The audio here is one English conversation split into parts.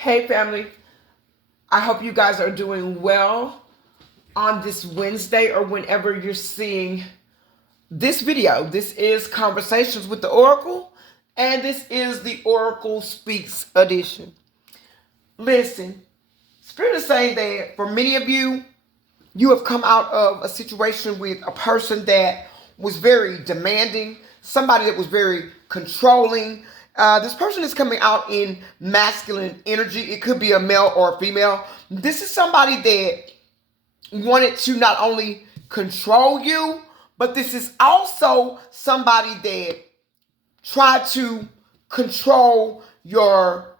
Hey family, I hope you guys are doing well on this Wednesday or whenever you're seeing this video. This is Conversations with the Oracle, and this is the Oracle Speaks edition. Listen, Spirit is saying that for many of you, you have come out of a situation with a person that was very demanding, somebody that was very controlling. This person is coming out in masculine energy. It could be a male or a female. This is somebody that wanted to not only control you, but this is also somebody that tried to control your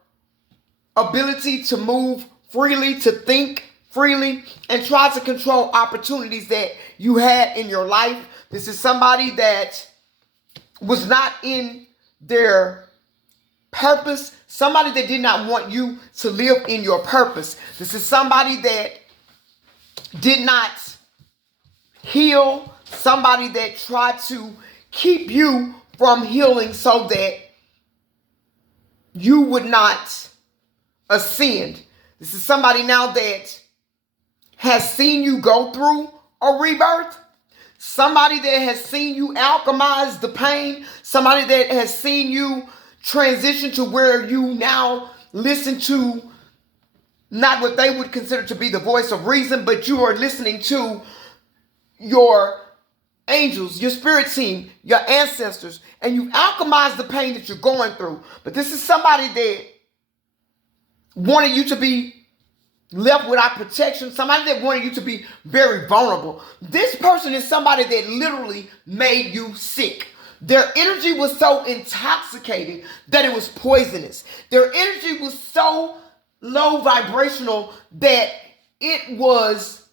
ability to move freely, to think freely, and try to control opportunities that you had in your life. This is somebody that was not in their purpose, somebody that did not want you to live in your purpose. This is somebody that did not heal, somebody that tried to keep you from healing so that you would not ascend. This is somebody now that has seen you go through a rebirth. Somebody that has seen you alchemize the pain. Somebody that has seen you transition to where you now listen to not what they would consider to be the voice of reason, but you are listening to your angels, your spirit team, your ancestors, and you've alchemized the pain that you're going through. But this is somebody that wanted you to be left without protection, somebody that wanted you to be very vulnerable. This person is somebody that literally made you sick. Their energy was so intoxicating that it was poisonous. Their energy was so low vibrational that it was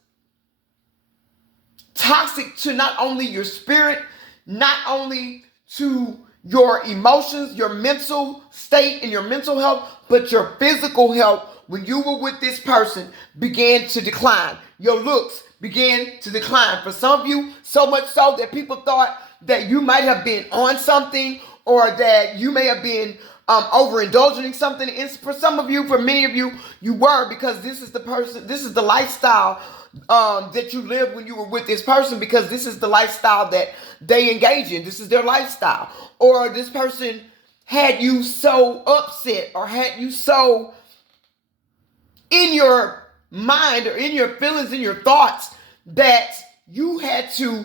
toxic to not only your spirit, not only to your emotions, your mental state and your mental health, but your physical health. When you were with this person, began to decline. Your looks began to decline. For some of you, so much so that people thought that you might have been on something, or that you may have been overindulging in something. And for some of you, for many of you, you were, because this is the lifestyle that you lived when you were with this person, because this is the lifestyle that they engage in. This is their lifestyle. Or this person had you so upset, or had you so in your mind, or in your feelings, in your thoughts, that you had to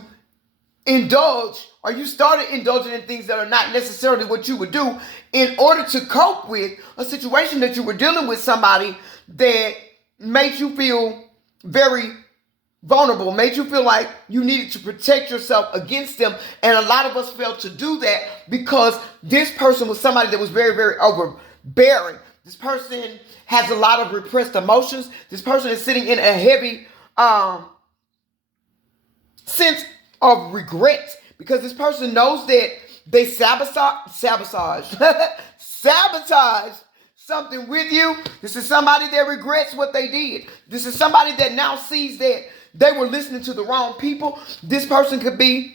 indulge, or you started indulging in things that are not necessarily what you would do in order to cope with a situation that you were dealing with, somebody that made you feel very vulnerable, made you feel like you needed to protect yourself against them. And a lot of us failed to do that because this person was somebody that was very, very overbearing. This person has a lot of repressed emotions. This person is sitting in a heavy sense of regret, because this person knows that they sabotage something with you. This is somebody that regrets what they did. This is somebody that now sees that they were listening to the wrong people. This person could be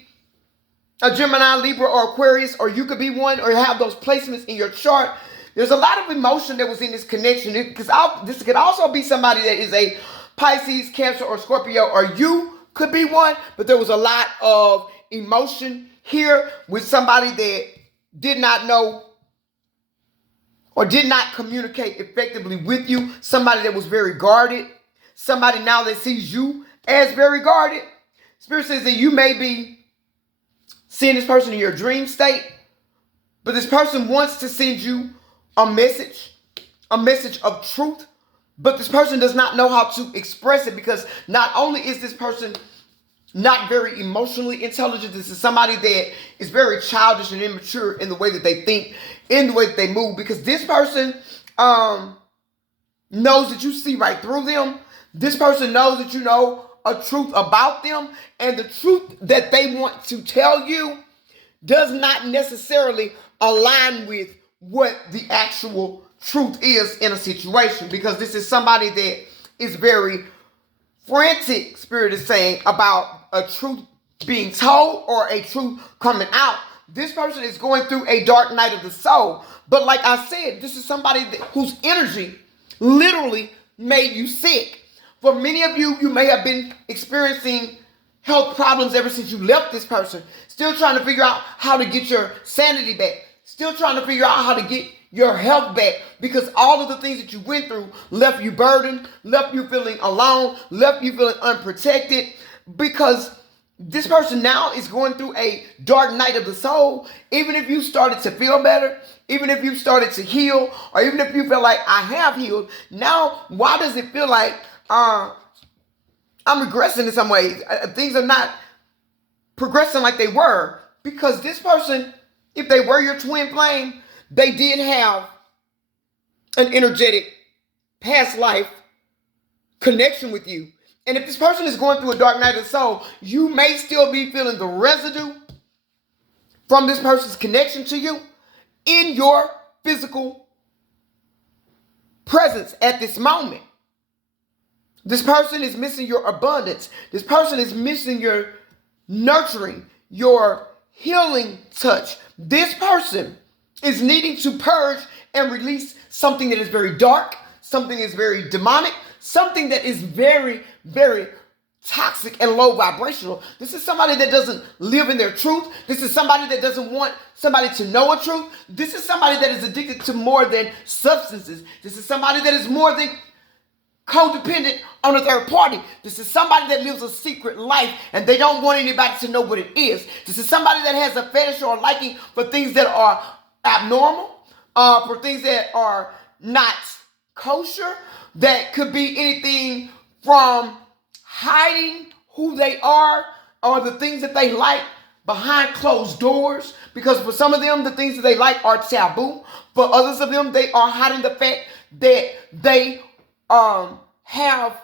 a Gemini, Libra, or Aquarius, or you could be one, or have those placements in your chart. There's a lot of emotion that was in this connection, because this could also be somebody that is a Pisces, Cancer, or Scorpio, or you could be one, but there was a lot of emotion here with somebody that did not know or did not communicate effectively with you, somebody that was very guarded, somebody now that sees you as very guarded. Spirit says that you may be seeing this person in your dream state, but this person wants to send you a message of truth, but this person does not know how to express it, because not only is this person not very emotionally intelligent, this is somebody that is very childish and immature in the way that they think, in the way that they move, because this person knows that you see right through them. This person knows that you know a truth about them, and the truth that they want to tell you does not necessarily align with what the actual truth is in a situation, because this is somebody that is very frantic, Spirit is saying, about a truth being told or a truth coming out. This person is going through a dark night of the soul. But like I said, this is somebody whose energy literally made you sick. For many of you, you may have been experiencing health problems ever since you left this person. Still trying to figure out how to get your sanity back. Still trying to figure out how to get your health back, because all of the things that you went through left you burdened, left you feeling alone, left you feeling unprotected, because this person now is going through a dark night of the soul. Even if you started to feel better, even if you started to heal, or even if you feel like I have healed, now why does it feel like I'm regressing in some ways? Things are not progressing like they were, because this person, if they were your twin flame, they did have an energetic past life connection with you. And if this person is going through a dark night of the soul, you may still be feeling the residue from this person's connection to you in your physical presence at this moment. This person is missing your abundance. This person is missing your nurturing, your healing touch. This person is needing to purge and release something that is very dark, something that is very demonic, something that is very, very toxic and low vibrational. This is somebody that doesn't live in their truth. This is somebody that doesn't want somebody to know a truth. This is somebody that is addicted to more than substances. This is somebody that is more than codependent on a third party. This is somebody that lives a secret life and they don't want anybody to know what it is. This is somebody that has a fetish or a liking for things that are abnormal, for things that are not kosher, that could be anything from hiding who they are or the things that they like behind closed doors, because for some of them, the things that they like are taboo. For others of them, they are hiding the fact that they have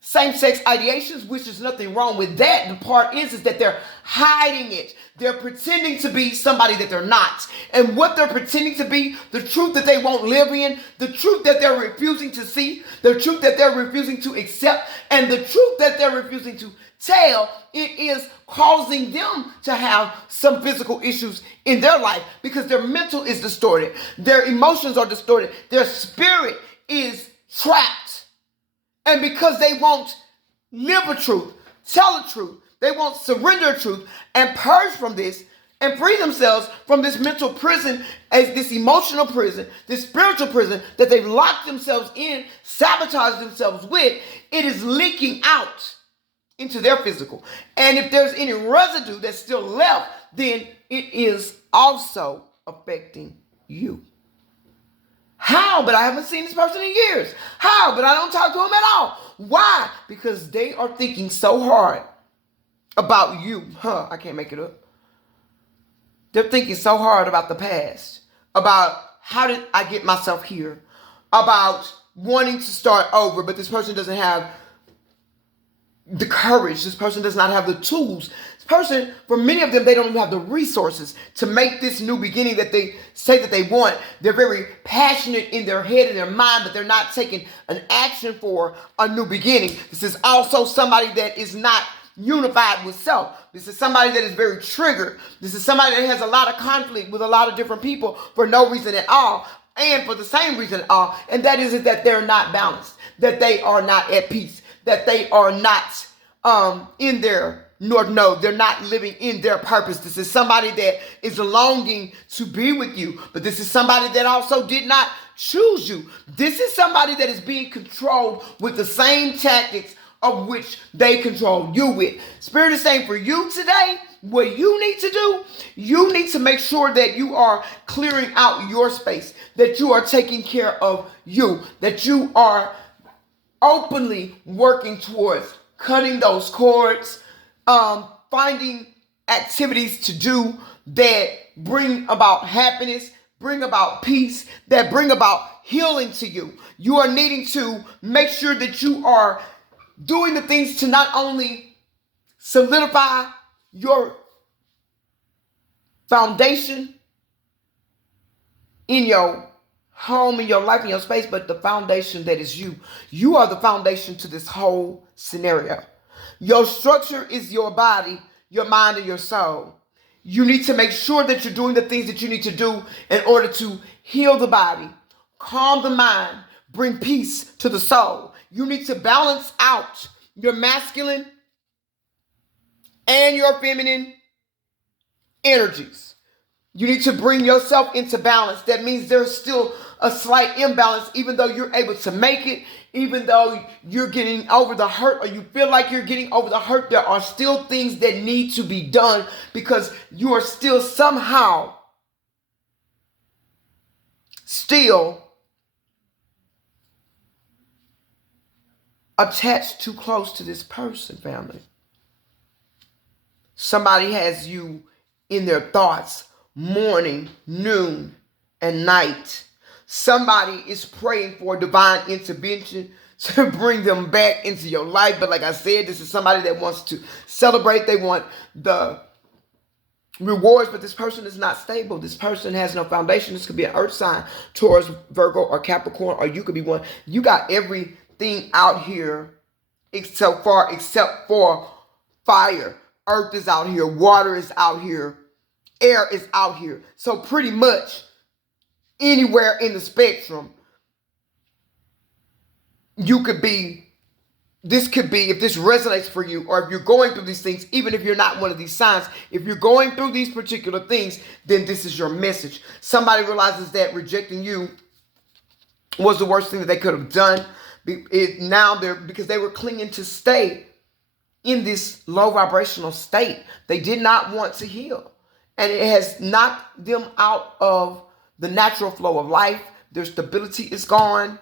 same-sex ideations, which is nothing wrong with that. The part is that they're hiding it. They're pretending to be somebody that they're not. And what they're pretending to be, the truth that they won't live in, the truth that they're refusing to see, the truth that they're refusing to accept, and the truth that they're refusing to tell, it is causing them to have some physical issues in their life, because their mental is distorted. Their emotions are distorted. Their spirit is trapped. And because they won't live a truth, tell a truth, they won't surrender a truth and purge from this and free themselves from this mental prison, as this emotional prison, this spiritual prison that they've locked themselves in, sabotaged themselves with, it is leaking out into their physical. And if there's any residue that's still left, then it is also affecting you. How? But I haven't seen this person in years. How? But I don't talk to him at all. Why? Because they are thinking so hard about you. I can't make it up. They're thinking so hard about the past, about how did I get myself here, about wanting to start over, but this person doesn't have the courage. This person does not have the tools. This person, for many of them, they don't even have the resources to make this new beginning that they say that they want. They're very passionate in their head and their mind, but they're not taking an action for a new beginning. This is also somebody that is not unified with self. This is somebody that is very triggered. This is somebody that has a lot of conflict with a lot of different people for no reason at all, and for the same reason at all. And that is that they're not balanced, that they are not at peace, that they are not in their North Node. They're not living in their purpose. This is somebody that is longing to be with you, but this is somebody that also did not choose you. This is somebody that is being controlled with the same tactics of which they control you with. Spirit is saying for you today, what you need to do, you need to make sure that you are clearing out your space, that you are taking care of you, that you are openly working towards cutting those cords, finding activities to do that bring about happiness, bring about peace, that bring about healing to you. You are needing to make sure that you are doing the things to not only solidify your foundation in your home, in your life, in your space, but the foundation that is you. You are the foundation to this whole scenario. Your structure is your body, your mind, and your soul. You need to make sure that you're doing the things that you need to do in order to heal the body, calm the mind, bring peace to the soul. You need to balance out your masculine and your feminine energies. You need to bring yourself into balance. That means there's still a slight imbalance, even though you're able to make it, even though you're getting over the hurt, or you feel like you're getting over the hurt. There are still things that need to be done because you are still somehow still attached too close to this person, family. Somebody has you in their thoughts morning, noon, and night. Somebody is praying for divine intervention to bring them back into your life. But like I said, this is somebody that wants to celebrate. They want the rewards, but this person is not stable. This person has no foundation. This could be an earth sign, Taurus, Virgo, or Capricorn, or you could be one. You got everything out here except for fire. Earth is out here. Water is out here. Air is out here. So pretty much anywhere in the spectrum, you could be, this could be, if this resonates for you, or if you're going through these things, even if you're not one of these signs, if you're going through these particular things, then this is your message. Somebody realizes that rejecting you was the worst thing that they could have done. Because they were clinging to stay in this low vibrational state. They did not want to heal. And it has knocked them out of the natural flow of life. Their stability is gone.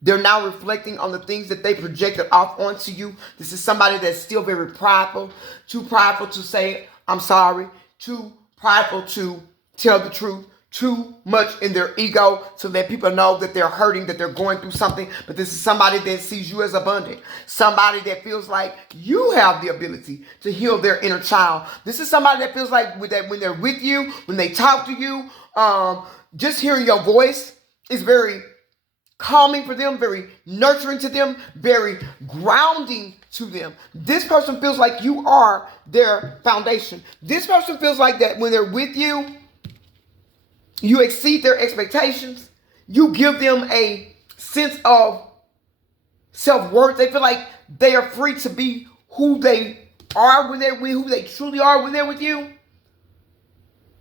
They're now reflecting on the things that they projected off onto you. This is somebody that's still very prideful. Too prideful to say, I'm sorry. Too prideful to tell the truth. Too much in their ego to let people know that they're hurting, that they're going through something. But this is somebody that sees you as abundant. Somebody that feels like you have the ability to heal their inner child. This is somebody that feels like when they're with you, when they talk to you, just hearing your voice is very calming for them, very nurturing to them, very grounding to them. This person feels like you are their foundation. This person feels like that when they're with you, you exceed their expectations. You give them a sense of self-worth. They feel like they are free to be who they are when they're with, who they truly are when they're with you.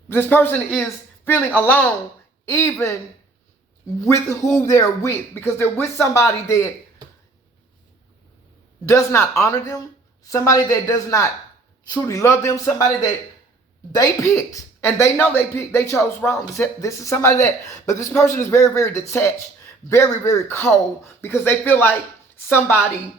This person is feeling alone even with who they're with, because they're with somebody that does not honor them, somebody that does not truly love them, somebody that they picked. And they know they chose wrong. This is somebody but this person is very, very detached, very, very cold, because they feel like somebody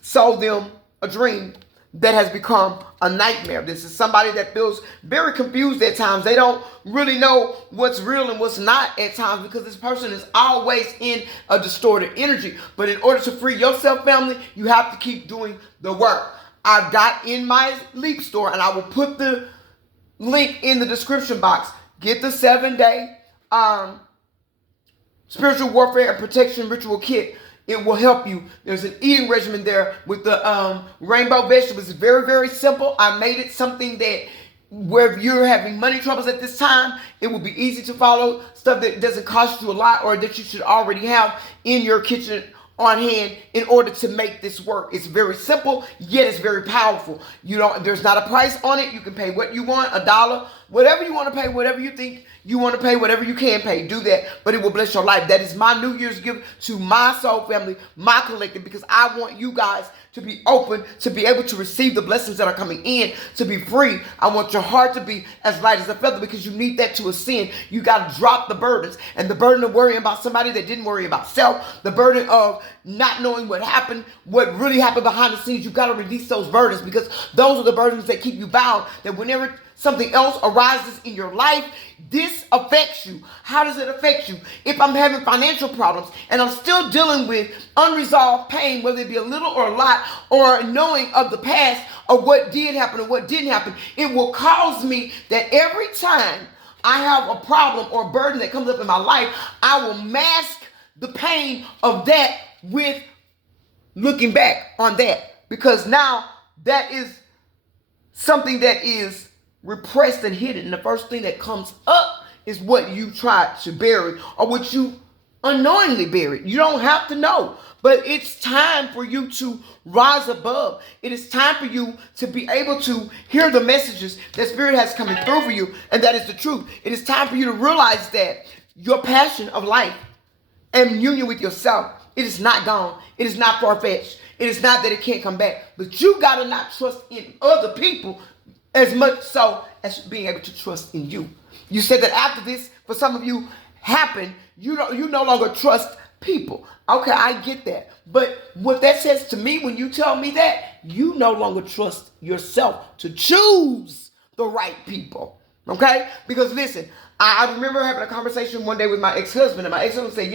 sold them a dream that has become a nightmare. This is somebody that feels very confused at times. They don't really know what's real and what's not at times, because this person is always in a distorted energy. But in order to free yourself, family, you have to keep doing the work. I've got in my Leap store, and I will put the link in the description box. Get the 7-day spiritual warfare and protection ritual kit. It will help you. There's an eating regimen there with the rainbow vegetables. It's very, very simple. I made it something that where you're having money troubles at this time, it will be easy to follow. Stuff that doesn't cost you a lot, or that you should already have in your kitchen on hand in order to make this work. It's very simple, yet it's very powerful. There's not a price on it. You can pay what you want, $1, whatever you want to pay, whatever you think you want to pay, whatever you can pay, do that, but it will bless your life. That is my New Year's gift to my soul family, my collective, because I want you guys to be open, to be able to receive the blessings that are coming in, to be free. I want your heart to be as light as a feather, because you need that to ascend. You got to drop the burdens, and the burden of worrying about somebody that didn't worry about self, the burden of not knowing what happened, what really happened behind the scenes. You got to release those burdens, because those are the burdens that keep you bound, that whenever something else arises in your life, this affects you. How does it affect you? If I'm having financial problems and I'm still dealing with unresolved pain, whether it be a little or a lot, or knowing of the past of what did happen or what didn't happen, it will cause me that every time I have a problem or a burden that comes up in my life, I will mask the pain of that with looking back on that, because now that is something that is repressed and hidden. And the first thing that comes up is what you tried to bury, or what you unknowingly buried. You don't have to know. But it's time for you to rise above. It is time for you to be able to hear the messages that Spirit has coming through for you, and that is the truth. It is time for you to realize that your passion of life and union with yourself, it is not gone. It is not far-fetched. It is not that it can't come back. But you got to not trust in other people as much so as being able to trust in you. You said that after this, for some of you, happened, you no longer trust people. Okay, I get that. But what that says to me when you tell me that, you no longer trust yourself to choose the right people. Okay? Because listen, I remember having a conversation one day with my ex-husband, and my ex-husband said,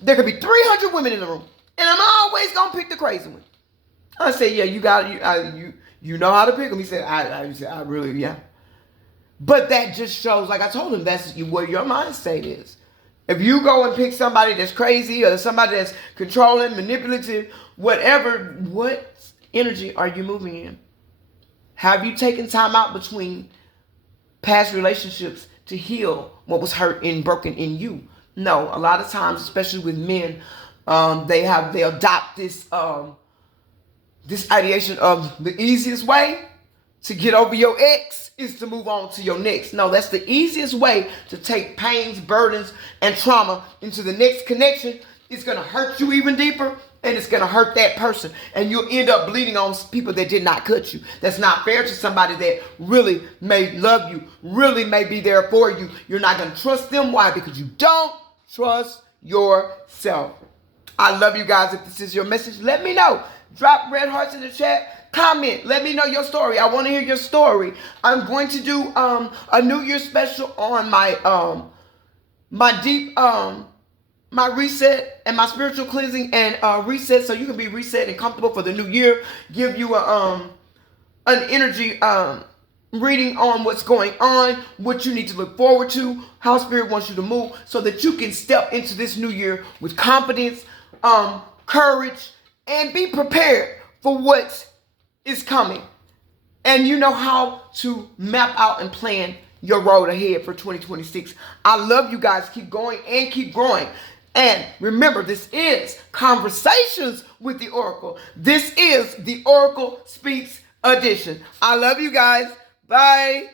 there could be 300 women in the room, and I'm always going to pick the crazy one. I said, yeah, you know how to pick them. He said, I really, yeah. But that just shows, like I told him, that's what your mind state is. If you go and pick somebody that's crazy or somebody that's controlling, manipulative, whatever, what energy are you moving in? Have you taken time out between past relationships to heal what was hurt and broken in you? No, a lot of times, especially with men, they adopt this ideation of the easiest way to get over your ex is to move on to your next. No, that's the easiest way to take pains, burdens, and trauma into the next connection. It's going to hurt you even deeper, and it's going to hurt that person. And you'll end up bleeding on people that did not cut you. That's not fair to somebody that really may love you, really may be there for you. You're not going to trust them. Why? Because you don't trust yourself. I love you guys. If this is your message, let me know. Drop red hearts in the chat. Comment. Let me know your story. I want to hear your story. I'm going to do a New Year's special on my my reset and my spiritual cleansing and reset, so you can be reset and comfortable for the new year. Give you an energy reading on what's going on, what you need to look forward to, how Spirit wants you to move, so that you can step into this new year with confidence, courage, and be prepared for what is coming. And you know how to map out and plan your road ahead for 2026. I love you guys. Keep going and keep growing. And remember, this is Conversations with the Oracle. This is the Oracle Speaks edition. I love you guys. Bye.